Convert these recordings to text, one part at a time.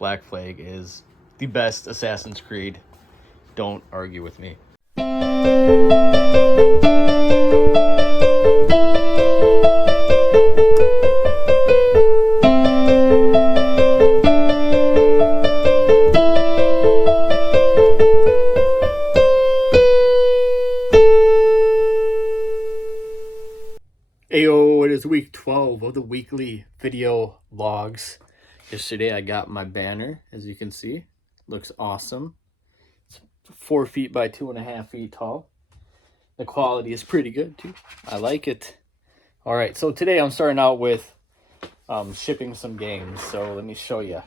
Black Flag is the best Assassin's Creed. Don't argue with me. Ayo, it is week 12 of the weekly video vlogs. Yesterday I got my banner, as you can see. Looks awesome. It's 4 feet by 2.5 feet tall. The quality is pretty good too. I like it. Alright, so today I'm starting out with shipping some games. So let me show you.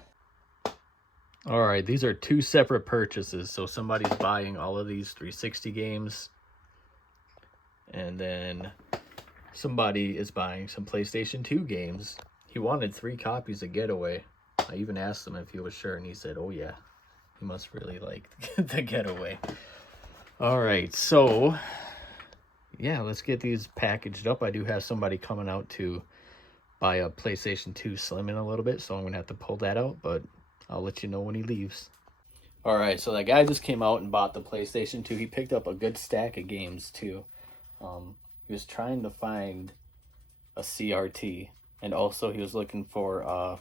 Alright, these are 2 separate purchases. So somebody's buying all of these 360 games. And then somebody is buying some PlayStation 2 games. He wanted 3 copies of Getaway. I even asked him if he was sure, and he said, oh yeah, he must really like the Getaway. Alright, so yeah, let's get these packaged up. I do have somebody coming out to buy a PlayStation 2 Slim in a little bit, so I'm going to have to pull that out, but I'll let you know when he leaves. Alright, so that guy just came out and bought the PlayStation 2. He picked up a good stack of games too. He was trying to find a CRT, and also he was looking for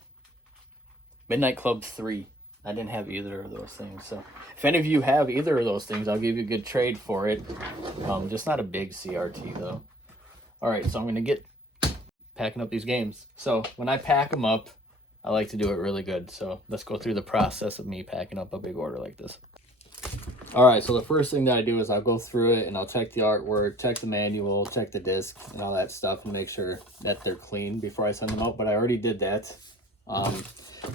Midnight Club 3. I didn't have either of those things, so if any of you have either of those things, I'll give you a good trade for it. Just not a big CRT though. Alright, so I'm going to get packing up these games. So when I pack them up, I like to do it really good. So let's go through the process of me packing up a big order like this. Alright, so the first thing that I do is I'll go through it and I'll check the artwork, check the manual, check the disc, and all that stuff, and make sure that they're clean before I send them out, but I already did that.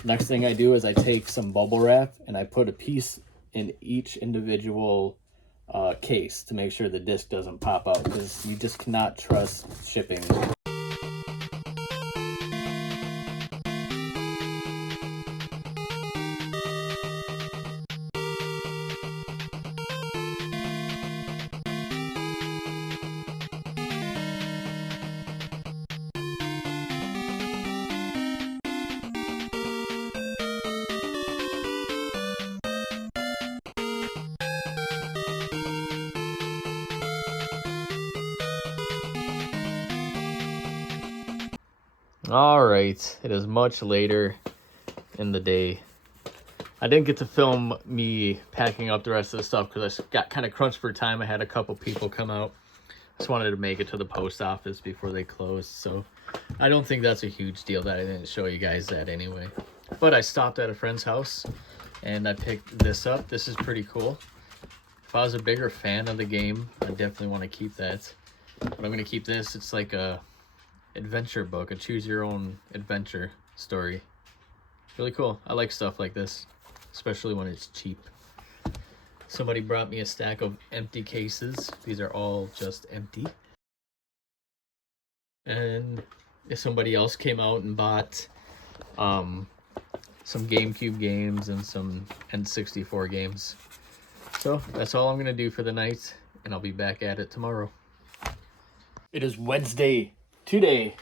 Next thing I do is I take some bubble wrap and I put a piece in each individual case to make sure the disc doesn't pop out, because you just cannot trust shipping. Alright, it is much later in the day. I didn't get to film me packing up the rest of the stuff because I got kind of crunched for time. I had a couple people come out. Just wanted to make it to the post office before they closed, so I don't think that's a huge deal that I didn't show you guys that anyway. But I stopped at a friend's house and I picked this up. This is pretty cool. If I was a bigger fan of the game, I definitely want to keep that. But I'm going to keep this. It's like a adventure book, a choose your own adventure story. Really cool. I like stuff like this, especially when it's cheap. Somebody brought me a stack of empty cases. These are all just empty. And somebody else came out and bought some GameCube games and some N64 games. So that's all I'm gonna do for the night, and I'll be back at it tomorrow. It is Wednesday today,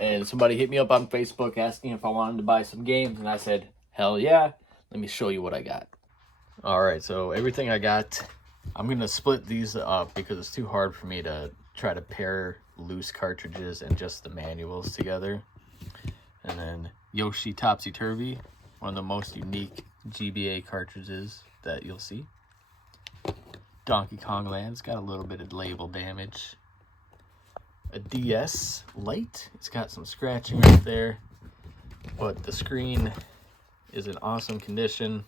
and somebody hit me up on Facebook asking if I wanted to buy some games, and I said, hell yeah, let me show you what I got. Alright, so everything I got, I'm going to split these up because it's too hard for me to try to pair loose cartridges and just the manuals together. And then Yoshi Topsy Turvy, one of the most unique GBA cartridges that you'll see. Donkey Kong Land, it's got a little bit of label damage. A DS Lite, it's got some scratching right there, but the screen is in awesome condition,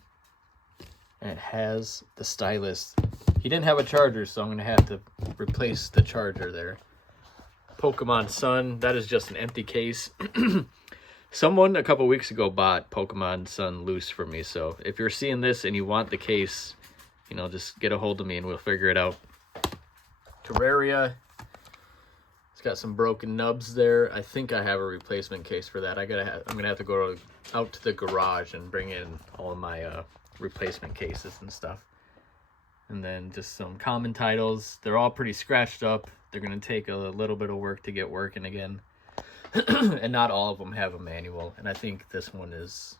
and it has the stylus. He didn't have a charger, so I'm going to have to replace the charger there. Pokemon Sun, that is just an empty case. Someone a couple weeks ago bought Pokemon Sun loose for me, so if you're seeing this and you want the case, you know, just get a hold of me and we'll figure it out. Terraria, it's got some broken nubs there. I think I have a replacement case for that. I'm gonna have to go out to the garage and bring in all of my replacement cases and stuff. And then just some common titles. They're all pretty scratched up. They're gonna take a little bit of work to get working again. And not all of them have a manual. And I think this one is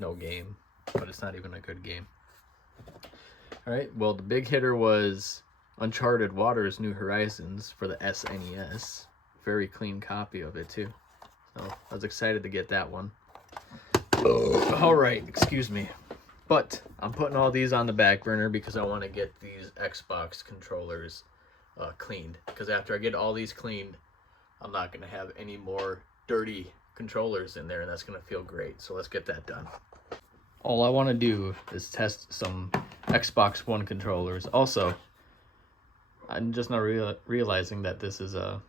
no game, but it's not even a good game. All right, well, the big hitter was Uncharted Waters New Horizons for the SNES. Very clean copy of it too. So I was excited to get that one. All right, excuse me. But I'm putting all these on the back burner because I want to get these Xbox controllers cleaned. Because after I get all these cleaned, I'm not going to have any more dirty controllers in there, and that's going to feel great. So let's get that done. All I want to do is test some Xbox One controllers. Also, I'm just not realizing that this is a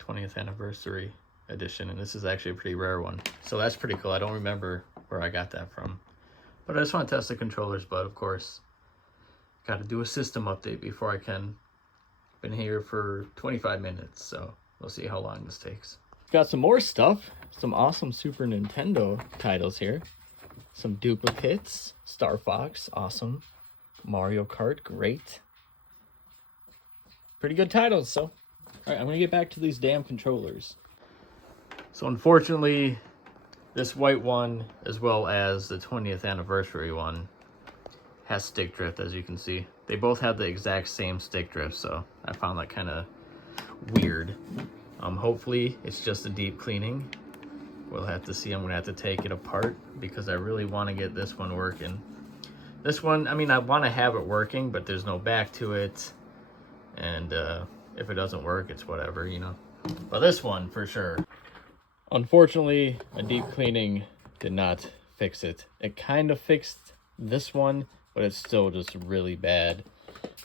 20th anniversary edition, and this is actually a pretty rare one. So that's pretty cool. I don't remember where I got that from. But I just want to test the controllers, but of course, got to do a system update before I can. Been here for 25 minutes, so we'll see how long this takes. Got some more stuff. Some awesome Super Nintendo titles here. Some duplicates. Star Fox, awesome. Mario Kart, great. Pretty good titles, so. Alright, I'm going to get back to these damn controllers. So unfortunately, this white one, as well as the 20th anniversary one, has stick drift, as you can see. They both have the exact same stick drift, so I found that kind of weird. Hopefully, it's just a deep cleaning. We'll have to see. I'm going to have to take it apart because I really want to get this one working. This one, I mean, I want to have it working, but there's no back to it. And if it doesn't work, it's whatever, you know. But this one, for sure. Unfortunately, a deep cleaning did not fix it. It kind of fixed this one, but it's still just really bad.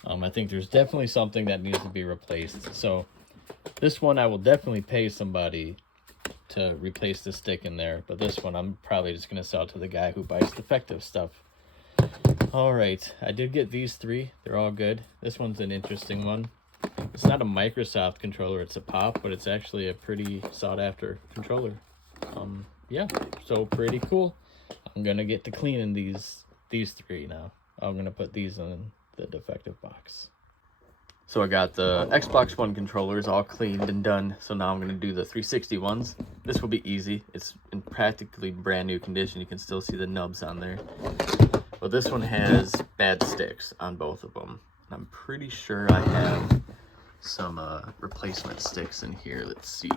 I think there's definitely something that needs to be replaced. So this one I will definitely pay somebody to replace the stick in there. But this one I'm probably just going to sell to the guy who buys defective stuff. All right, I did get these three. They're all good. This one's an interesting one. It's not a Microsoft controller, it's a Pop, but it's actually a pretty sought after controller. Yeah, so pretty cool. I'm gonna get to cleaning these three now. I'm gonna put these in the defective box. So I got the Xbox One controllers all cleaned and done. So now I'm gonna do the 360 ones. This will be easy. It's in practically brand new condition. You can still see the nubs on there. But this one has bad sticks on both of them. I'm pretty sure I have some replacement sticks in here. Let's see.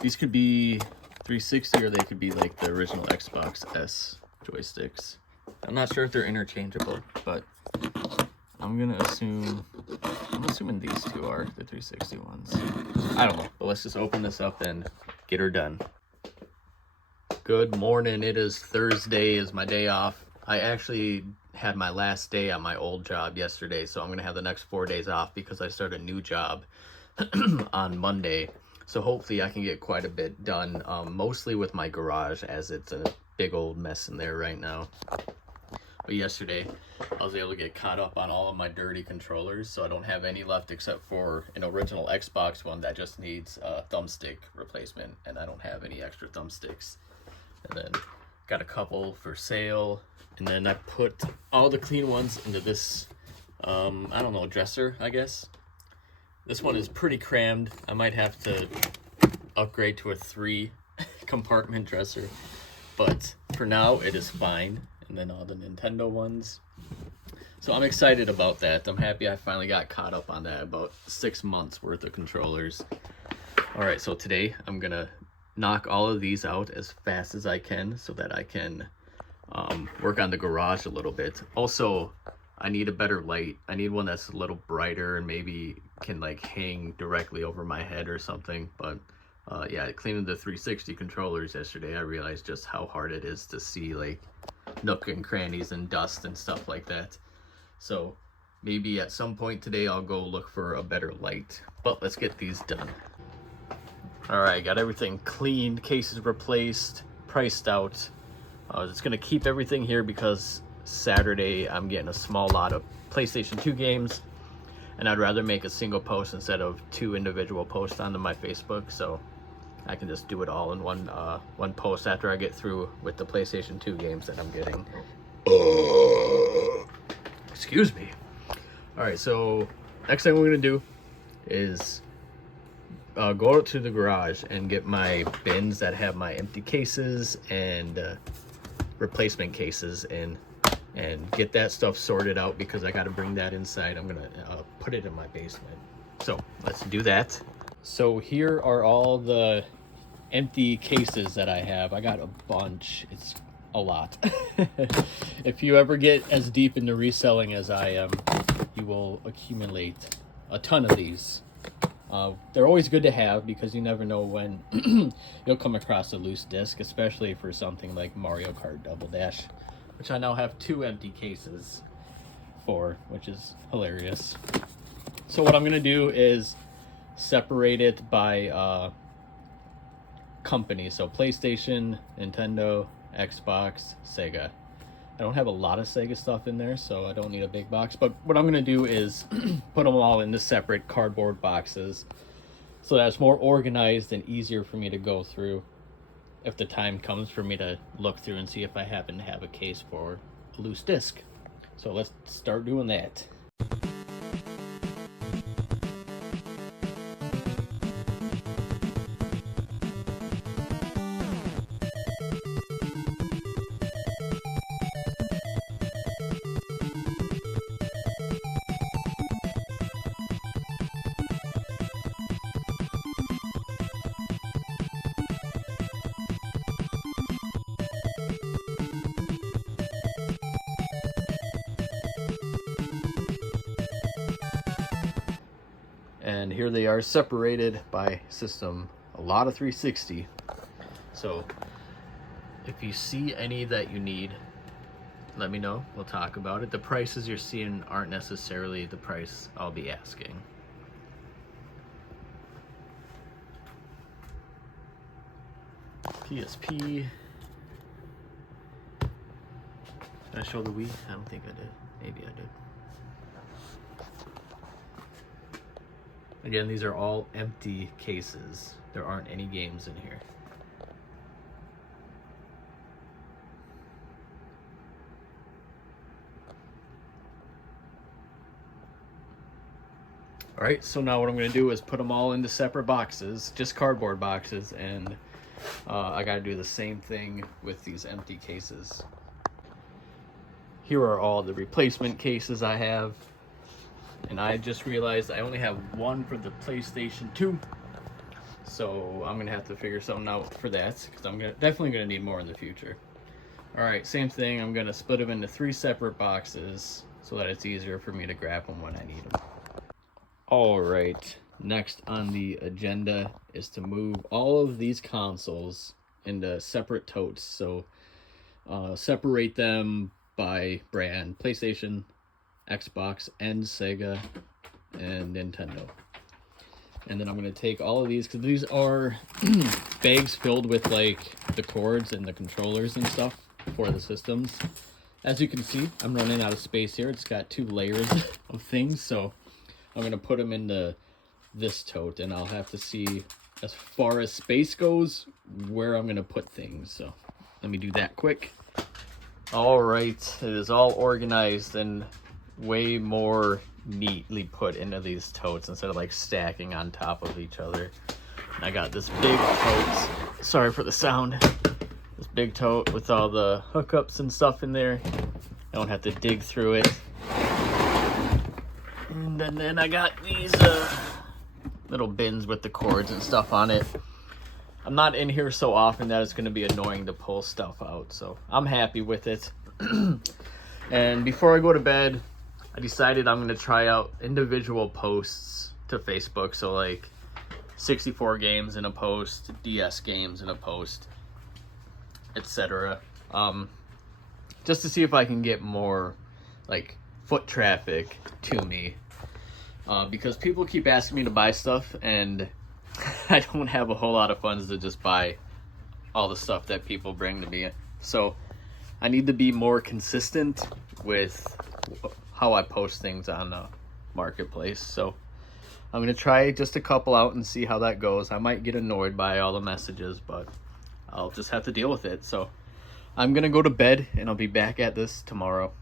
These could be 360 or they could be like the original Xbox S joysticks. I'm not sure if they're interchangeable, but I'm assuming these two are the 360 ones. I don't know, but let's just open this up and get her done. Good morning. It is Thursday, is my day off. I actually had my last day at my old job yesterday, so I'm going to have the next 4 days off because I start a new job on Monday. So hopefully I can get quite a bit done, mostly with my garage, as it's a big old mess in there right now. But yesterday I was able to get caught up on all of my dirty controllers, so I don't have any left except for an original Xbox one that just needs a thumbstick replacement, and I don't have any extra thumbsticks. And then got a couple for sale, and then I put all the clean ones into this I don't know, dresser, I guess. This one is pretty crammed. I might have to upgrade to a 3 compartment dresser, but for now it is fine. And then all the Nintendo ones, so I'm excited about that. I'm happy I finally got caught up on that. About 6 months worth of controllers. All right, so today I'm gonna knock all of these out as fast as I can so that I can work on the garage a little bit. Also, I need a better light. I need one that's a little brighter and maybe can like hang directly over my head or something. But yeah, cleaning the 360 controllers yesterday, I realized just how hard it is to see like nook and crannies and dust and stuff like that. So maybe at some point today I'll go look for a better light. But let's get these done. All right, got everything cleaned, cases replaced, priced out. I was just gonna keep everything here because Saturday I'm getting a small lot of PlayStation 2 games, and I'd rather make a single post instead of 2 individual posts onto my Facebook, so I can just do it all in one post after I get through with the PlayStation 2 games that I'm getting. Excuse me. All right, so next thing we're gonna do is go out to the garage and get my bins that have my empty cases and replacement cases in, and get that stuff sorted out because I got to bring that inside. I'm gonna put it in my basement. So let's do that. So here are all the empty cases that I have. I got a bunch. It's a lot. If you ever get as deep into reselling as I am, you will accumulate a ton of these. They're always good to have because you never know when you'll come across a loose disc, especially for something like Mario Kart Double Dash, which I now have 2 empty cases for, which is hilarious. So what I'm gonna do is separate it by company. So PlayStation, Nintendo, Xbox, Sega. I don't have a lot of Sega stuff in there, so I don't need a big box. But what I'm going to do is put them all into separate cardboard boxes so that it's more organized and easier for me to go through if the time comes for me to look through and see if I happen to have a case for a loose disc. So let's start doing that. And here they are separated by system, a lot of 360. So if you see any that you need, let me know. We'll talk about it. The prices you're seeing aren't necessarily the price I'll be asking. PSP. Did I show the Wii? I don't think I did. Maybe I did. Again, these are all empty cases. There aren't any games in here. All right, so now what I'm gonna do is put them all into separate boxes, just cardboard boxes, and I gotta do the same thing with these empty cases. Here are all the replacement cases I have. And I just realized I only have one for the PlayStation 2. So I'm gonna have to figure something out for that because I'm definitely gonna need more in the future. Alright, same thing. I'm gonna split them into 3 separate boxes so that it's easier for me to grab them when I need them. Alright, next on the agenda is to move all of these consoles into separate totes. So separate them by brand: PlayStation, Xbox, and Sega, and Nintendo. And then I'm going to take all of these, because these are bags filled with like the cords and the controllers and stuff for the systems. As you can see, I'm running out of space here. It's got 2 layers of things, so I'm going to put them into this tote, and I'll have to see, as far as space goes, where I'm going to put things. So let me do that quick. All right, it is all organized and way more neatly put into these totes instead of like stacking on top of each other. And I got this big tote, sorry for the sound, this big tote with all the hookups and stuff in there. I don't have to dig through it. And then I got these little bins with the cords and stuff on it. I'm not in here so often that it's going to be annoying to pull stuff out, so I'm happy with it. And before I go to bed, I decided I'm going to try out individual posts to Facebook. So like 64 games in a post, DS games in a post, etc. Just to see if I can get more like foot traffic to me. Because people keep asking me to buy stuff, and I don't have a whole lot of funds to just buy all the stuff that people bring to me. So I need to be more consistent with how I post things on the marketplace. So I'm going to try just a couple out and see how that goes. I might get annoyed by all the messages, but I'll just have to deal with it. So I'm going to go to bed, and I'll be back at this tomorrow.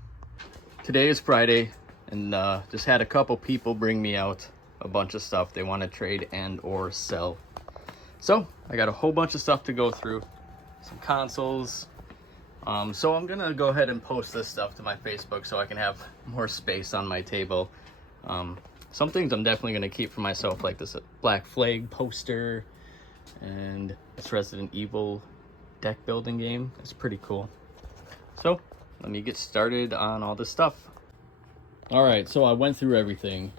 Today is Friday, and just had a couple people bring me out a bunch of stuff they want to trade and or sell. So I got a whole bunch of stuff to go through, some consoles. So I'm gonna go ahead and post this stuff to my Facebook so I can have more space on my table. Some things I'm definitely gonna keep for myself, like this Black Flag poster and this Resident Evil deck building game. It's pretty cool. So let me get started on all this stuff. All right, so I went through everything.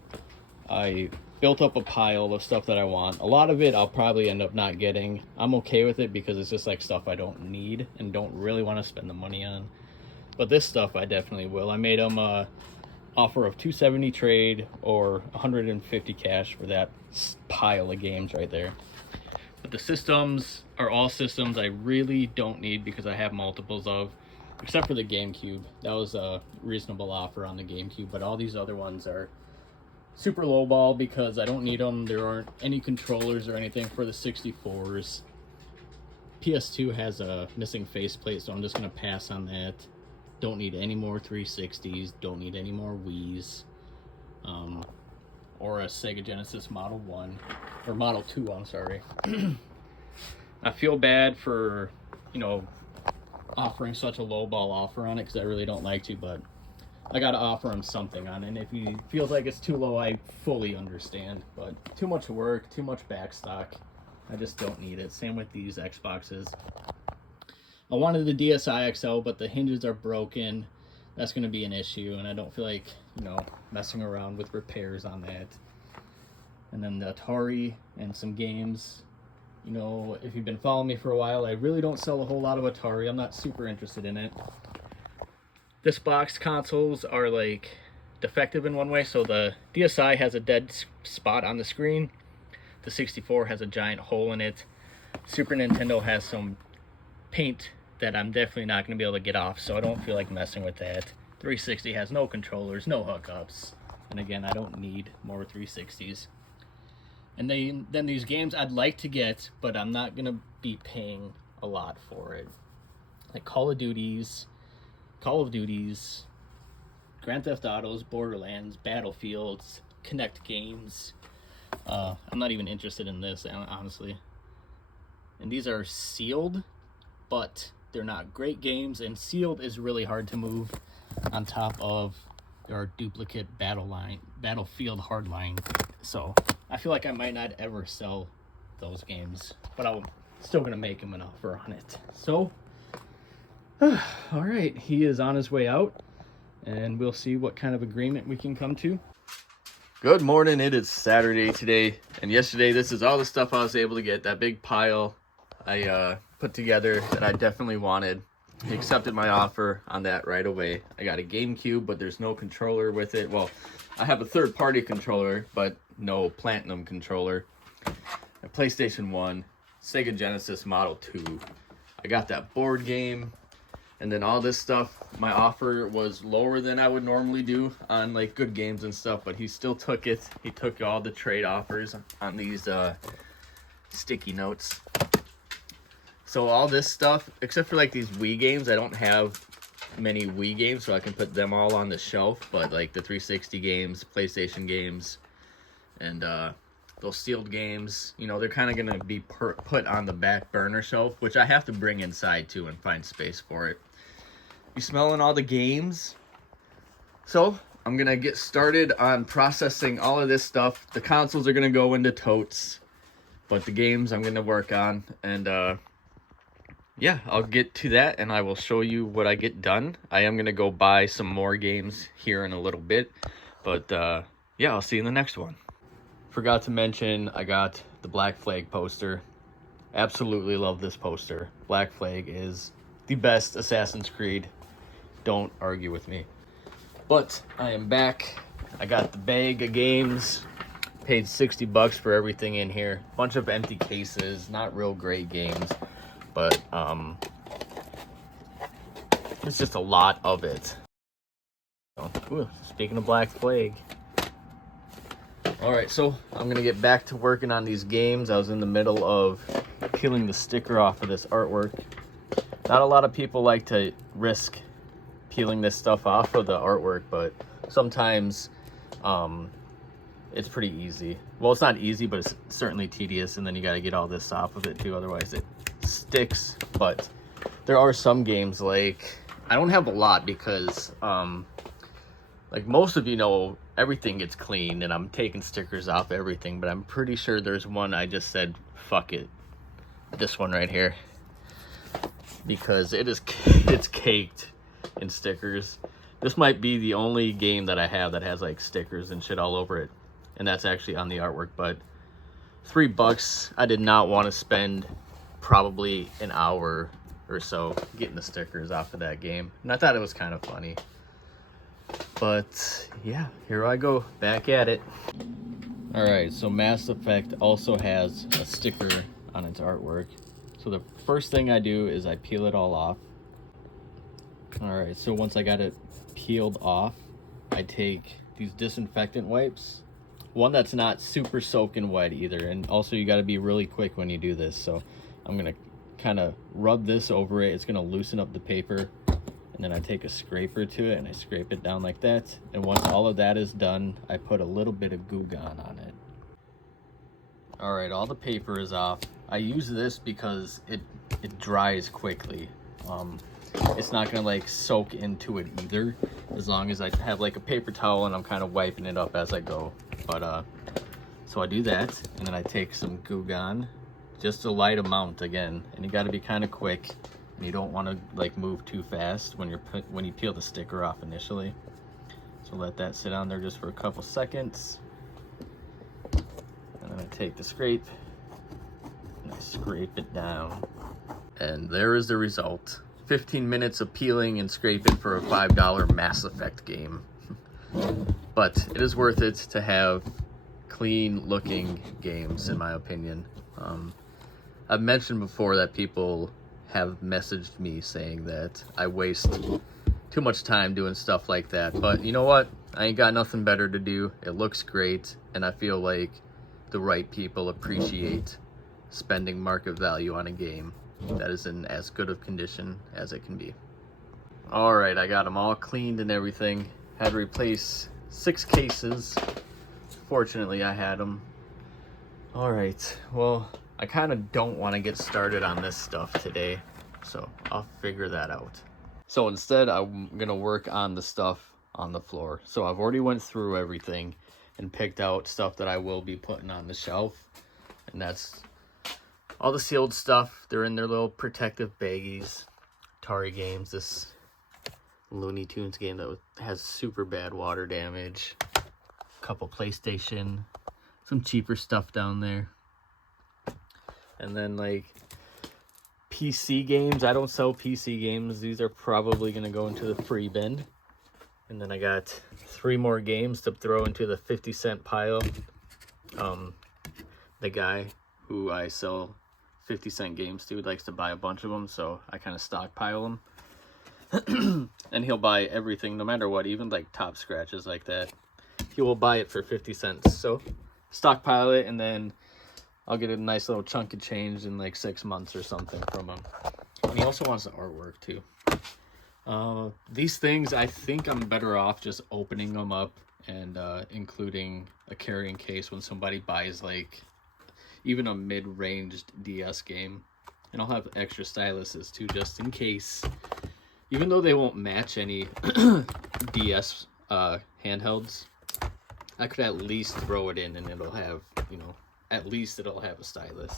I built up a pile of stuff that I want. A lot of it I'll probably end up not getting. I'm okay with it because it's just like stuff I don't need and don't really want to spend the money on. But this stuff I definitely will. I made them a offer of $270 trade or $150 cash for that pile of games right there. But the systems are all systems I really don't need because I have multiples of, except for the GameCube. That was a reasonable offer on the GameCube, but all these other ones are super low ball because I don't need them. There aren't any controllers or anything for the 64s. PS2 has a missing faceplate, so I'm just going to pass on that. Don't need any more 360s. Don't need any more Wiis. Or a Sega Genesis Model 1. Or Model 2, I'm sorry. I feel bad for, offering such a low ball offer on it because I really don't like to, but I gotta offer him something on it. And if he feels like it's too low, I fully understand. But too much work, too much backstock. I just don't need it. Same with these Xboxes. I wanted the DSi XL, but the hinges are broken. That's gonna be an issue, and I don't feel like, messing around with repairs on that. And then the Atari and some games. If you've been following me for a while, I really don't sell a whole lot of Atari. I'm not super interested in it. This boxed consoles are like defective in one way. So the DSi has a dead spot on the screen. The 64 has a giant hole in it. Super Nintendo has some paint that I'm definitely not going to be able to get off, so I don't feel like messing with that. 360 has no controllers, no hookups. And again, I don't need more 360s. And then these games I'd like to get, but I'm not going to be paying a lot for it. Like Call of Duties, Grand Theft Autos, Borderlands, Battlefields, Kinect games. I'm not even interested in this, honestly. And these are sealed, but they're not great games, and sealed is really hard to move on top of our duplicate Battlefield Hardline. So I feel like I might not ever sell those games, but I'm still gonna make him an offer on it. So all right, he is on his way out, and we'll see what kind of agreement we can come to. Good morning. It is Saturday today, and yesterday this is all the stuff I was able to get. That big pile I put together that I definitely wanted. He accepted my offer on that right away. I got a GameCube, but there's no controller with it. Well, I have a third-party controller, but no Platinum controller. A PlayStation 1, Sega Genesis Model 2. I got that board game. And then all this stuff, my offer was lower than I would normally do on like good games and stuff, but he still took it. He took all the trade offers on these sticky notes. So all this stuff, except for like these Wii games, I don't have many Wii games, so I can put them all on the shelf. But like the 360 games, PlayStation games, and those sealed games, they're kind of going to be put on the back burner shelf, which I have to bring inside too and find space for it. You smelling all the games? So I'm going to get started on processing all of this stuff. The consoles are going to go into totes, but the games I'm going to work on. And yeah, I'll get to that and I will show you what I get done. I am going to go buy some more games here in a little bit, but yeah, I'll see you in the next one. Forgot to mention, I got the Black Flag poster. Absolutely love this poster. Black Flag is the best Assassin's Creed. Don't argue with me. But I am back. I got the bag of games. Paid $60 for everything in here. Bunch of empty cases, not real great games, but it's just a lot of it. Ooh, speaking of Black Flag. Alright, so I'm going to get back to working on these games. I was in the middle of peeling the sticker off of this artwork. Not a lot of people like to risk peeling this stuff off of the artwork, but sometimes it's pretty easy. Well, it's not easy, but it's certainly tedious, and then you got to get all this off of it too, otherwise it sticks. But there are some games, like, I don't have a lot because like most of you know, everything gets cleaned and I'm taking stickers off everything, but I'm pretty sure there's one I just said fuck it, this one right here, because it's caked in stickers. This might be the only game that I have that has like stickers and shit all over it, and that's actually on the artwork. But $3, I did not want to spend probably an hour or so getting the stickers off of that game, and I thought it was kind of funny. But yeah, here I go back at it. All right, so Mass Effect also has a sticker on its artwork. So the first thing I do is I peel it all off. All right, so once I got it peeled off, I take these disinfectant wipes, one that's not super soaking wet either, and also you got to be really quick when you do this. So I'm gonna kind of rub this over it. It's gonna loosen up the paper, and then I take a scraper to it and I scrape it down like that. And once all of that is done, I put a little bit of Goo Gone on it. All right, all the paper is off. I use this because it dries quickly. It's not gonna like soak into it either, as long as I have like a paper towel and I'm kind of wiping it up as I go. But so I do that, and then I take some Goo Gone, just a light amount again, and you got to be kind of quick. You don't want to like move too fast when you peel the sticker off initially. So let that sit on there just for a couple seconds, and then I take the scrape and I scrape it down, and there is the result. 15 minutes of peeling and scraping for a $5 Mass Effect game. But it is worth it to have clean looking games, in my opinion. I've mentioned before that people have messaged me saying that I waste too much time doing stuff like that, but you know what, I ain't got nothing better to do. It looks great, and I feel like the right people appreciate spending market value on a game that is in as good of condition as it can be. All right, I got them all cleaned and everything. Had to replace 6 cases. Fortunately, I had them. All right, well, I kind of don't want to get started on this stuff today, so I'll figure that out. So instead, I'm gonna work on the stuff on the floor. So I've already went through everything and picked out stuff that I will be putting on the shelf, and that's all the sealed stuff. They're in their little protective baggies. Atari games, this Looney Tunes game that has super bad water damage. A couple PlayStation, some cheaper stuff down there. And then like PC games. I don't sell PC games. These are probably going to go into the free bin. And then I got 3 more games to throw into the 50-cent pile. The guy who I sell 50-cent games to likes to buy a bunch of them, so I kind of stockpile them. And he'll buy everything no matter what, even like top scratches like that. He will buy it for 50 cents. So stockpile it, and then I'll get a nice little chunk of change in like 6 months or something from him. And he also wants the artwork too. These things, I think I'm better off just opening them up and including a carrying case when somebody buys like even a mid-ranged DS game. And I'll have extra styluses too, just in case. Even though they won't match any DS handhelds, I could at least throw it in and it'll have, you know, at least it'll have a stylus.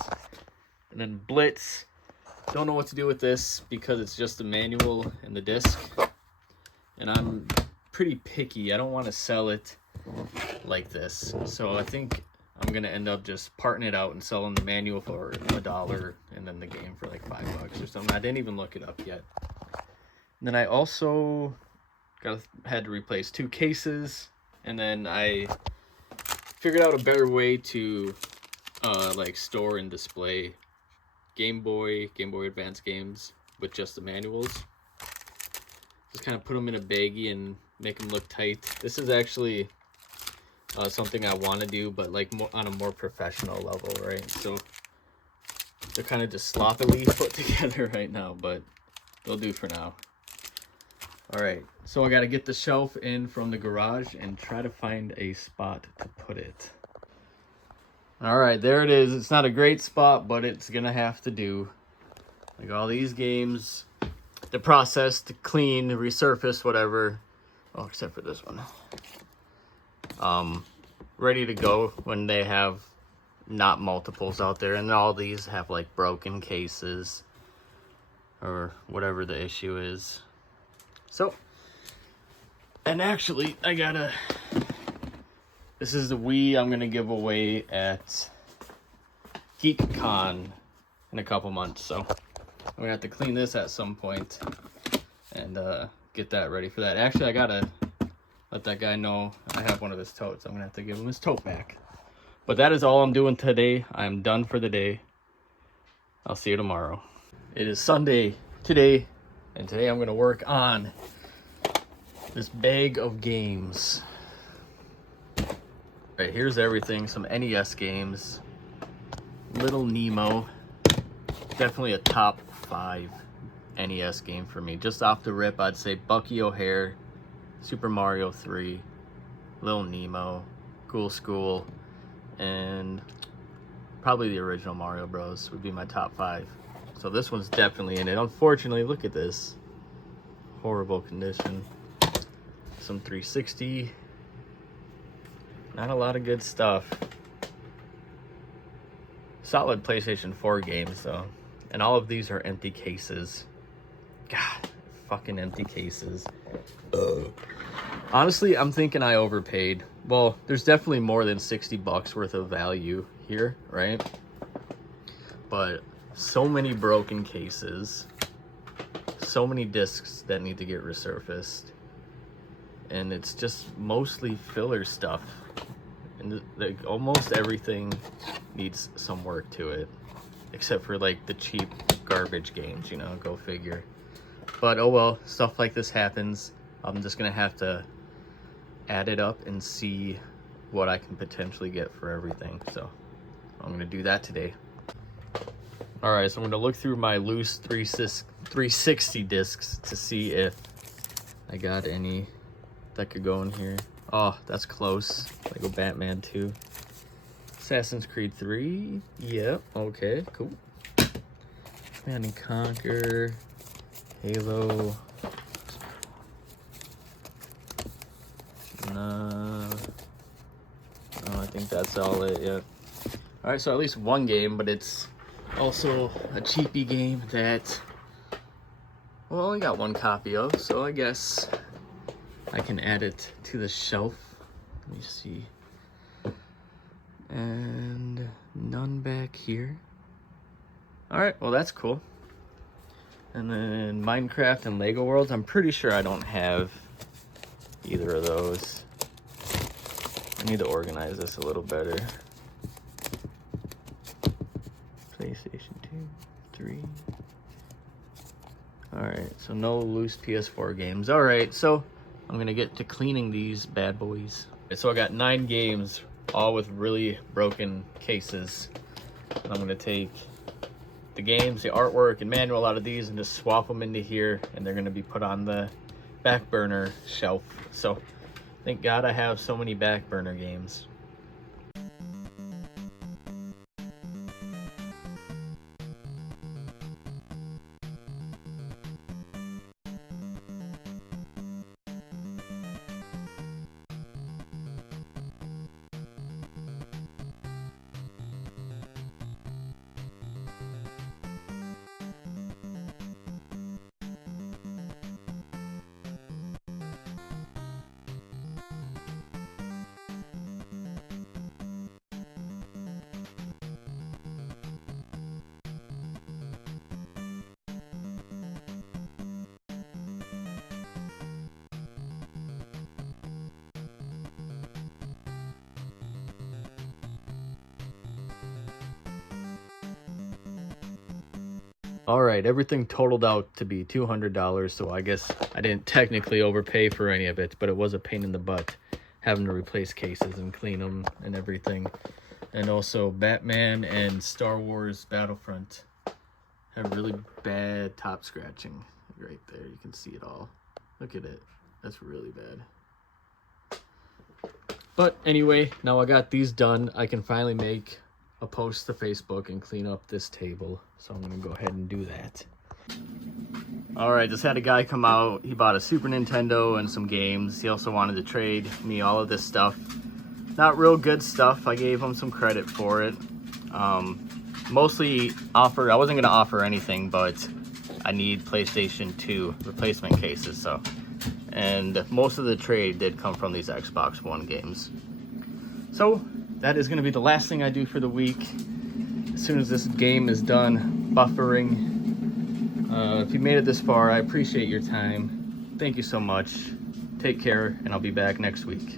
And then Blitz, don't know what to do with this because it's just the manual and the disc. And I'm pretty picky. I don't want to sell it like this. So I think I'm going to end up just parting it out and selling the manual for $1 and then the game for like $5 or something. I didn't even look it up yet. And then I also had to replace 2 cases, and then I figured out a better way to like store and display Game Boy Advance games with just the manuals. Just kind of put them in a baggie and make them look tight. This is actually something I want to do, but like on a more professional level, right? So they're kind of just sloppily put together right now, but they'll do for now. All right, so I got to get the shelf in from the garage and try to find a spot to put it. All right, there it is. It's not a great spot, but it's gonna have to do. Like all these games, the process to clean, resurface, whatever. Oh, except for this one. Ready to go when they have not multiples out there, and all these have like broken cases or whatever the issue is. So, and actually, this is the Wii I'm gonna give away at GeekCon in a couple months, so I'm gonna have to clean this at some point and get that ready for that. Actually, I gotta let that guy know I have one of his totes. I'm gonna have to give him his tote back. But that is all I'm doing today. I'm done for the day. I'll see you tomorrow. It is Sunday today, and today I'm gonna work on this bag of games. Right, here's everything. Some NES games. Little Nemo. Definitely a top 5 NES game for me. Just off the rip, I'd say Bucky O'Hare, Super Mario 3, Little Nemo, Ghoul School, and probably the original Mario Bros. Would be my top 5. So this one's definitely in it. Unfortunately, look at this. Horrible condition. Some 360. Not a lot of good stuff. Solid PlayStation 4 games, though. And all of these are empty cases. God, fucking empty cases. Honestly, I'm thinking I overpaid. Well, there's definitely more than $60 worth of value here, right? But so many broken cases. So many discs that need to get resurfaced. And it's just mostly filler stuff. And like almost everything needs some work to it. Except for like the cheap garbage games, you know, go figure. But oh well, stuff like this happens. I'm just gonna have to add it up and see what I can potentially get for everything. So I'm gonna do that today. All right, so I'm gonna look through my loose 360 discs to see if I got any that could go in here. Oh, that's close. Lego Batman 2. Assassin's Creed 3. Yep, okay, cool. Command and Conquer. Halo. No, I think that's all it, yeah. Alright, so at least one game, but it's also a cheapy game that I only got one copy of, so I guess I can add it to the shelf. Let me see. And none back here. Alright, well that's cool. And then Minecraft and Lego Worlds. I'm pretty sure I don't have either of those. I need to organize this a little better. PlayStation 2, 3. Alright, so no loose PS4 games. Alright, so I'm gonna get to cleaning these bad boys. So I got 9 games, all with really broken cases. And I'm gonna take the games, the artwork, and manual out of these and just swap them into here, and they're gonna be put on the back burner shelf. So thank God I have so many back burner games. All right, everything totaled out to be $200, so I guess I didn't technically overpay for any of it, but it was a pain in the butt having to replace cases and clean them and everything. And also Batman and Star Wars Battlefront have really bad top scratching right there. You can see it all. Look at it. That's really bad. But anyway, now I got these done. I can finally make a post to Facebook and clean up this table. So I'm going to go ahead and do that. All right, just had a guy come out. He bought a Super Nintendo and some games. He also wanted to trade me all of this stuff. Not real good stuff. I gave him some credit for it. Mostly offered, I wasn't going to offer anything, but I need PlayStation 2 replacement cases. So, and most of the trade did come from these Xbox One games. So that is going to be the last thing I do for the week. As soon as this game is done buffering. If you made it this far, I appreciate your time. Thank you so much. Take care, and I'll be back next week.